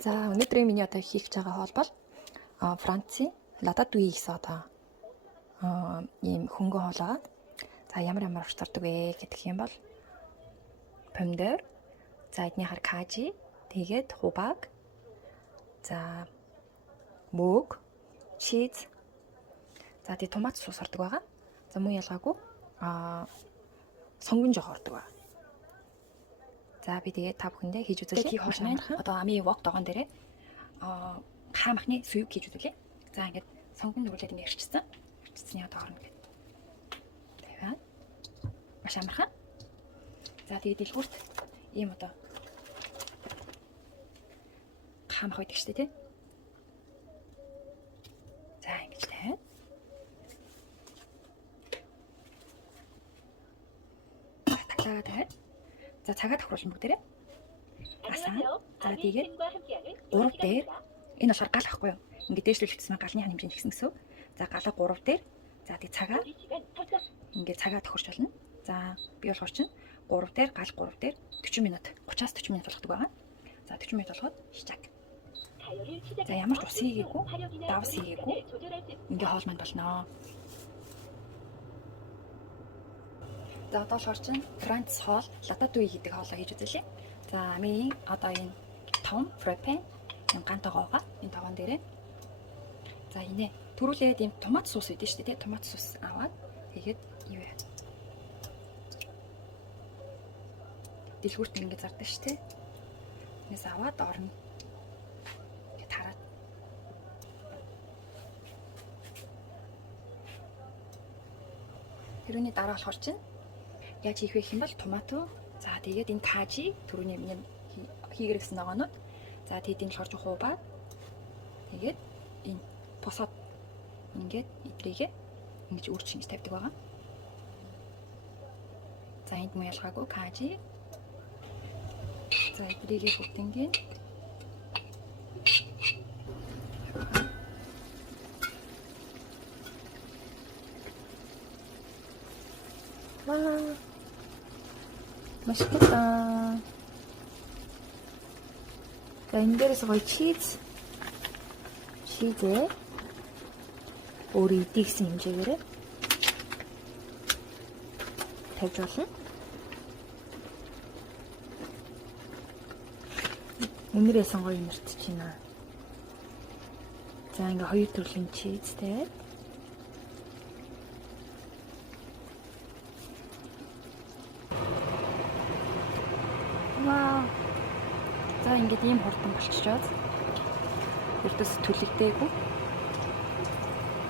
За өнөөдрийн миний одоо хийх гэж байгаа хоол бол Францын рататуй гэсэн одоо ийм хөнгөн хоол байгаа. За ямар орчдордог вэ гэдэг юм бол помидор, за эднийхэр кажи, тэгээд хубаг, за мөг, чиз, за тэгээд томат суус ордог байгаа. За мөн ялгаагүй сонгон жоо ордог байгаа. За би тэгээд та бүхэндээ хийж үзүүлээ. Хийх хоол маань одоо амийн вок догоон дээрээ хаа махны суйг хийж үзүүлээ. За ингээд сонгон нүглээд ингээд ирчихсэн. Ирчихсний одоо орно гэдэг. Тавиад маш амархан. За тэгээд дэлгүүрт ийм одоо хаа мах байдаг шүү дээ тий. За ингэж тавиад таглаа тавиад за цагаа тохируулна бүгдээрээ. Асаа. За тэгээд 3 дээр энэ болохоор гал ахгүй юу? Ингээд дээшлүүлчихсэн галны хэмжээнд гисэн гэсэн. За галаа 3 дээр. За тэгээд цагаа ингээд цагаа тохирч болно. За би болохоор чинь 3 дээр гал 3 дээр 40 минут 30-аас 40 минут болгодог байгаа. За 40 минут болгоод шичааг. За ямар ч ус хийгээгүй, давс хийгээгүй ингээ хоол манд болноо. За одоо болохоор чинь Франц хоол рататуй гэдэг хоолоо хийж үзүүлье. За амийн одоо энэ том фраппе гантай гоогоо энэ таван дээрээ. За инээ төрүүлээд ийм томат суус өгдөө шүү дээ. Томат суус аваад тэгээд юу яа. Дэлгүүрт ингэ зардаг шүү дээ. Энэс аваад орно. Ингээд хараад. Тэрүүний дараа болохоор чинь яаж хийх вэ гэх юм бол томато, за тэгээд энэ кажи, түрүүний миний хийгэрсэн ногоонууд, за тэгээд энэ болохоор хууба, тэгээд энэ босоод ингээд идрийгээ ингэж үрч ингэж тавьдаг байгаа. За энд муу ялгаагүй кажи, за идрийгээ бүгднийг 맛있겠다. 자, 인데에서 거의 치즈에 우리 딕스 임재기를 대줘서 오늘의 선거 임스티치나 자, 이거 허유 뚫린 치즈에 Вау. За ингээд ийм хурдан болчихжоод ердөөс төлөгдөөгүй.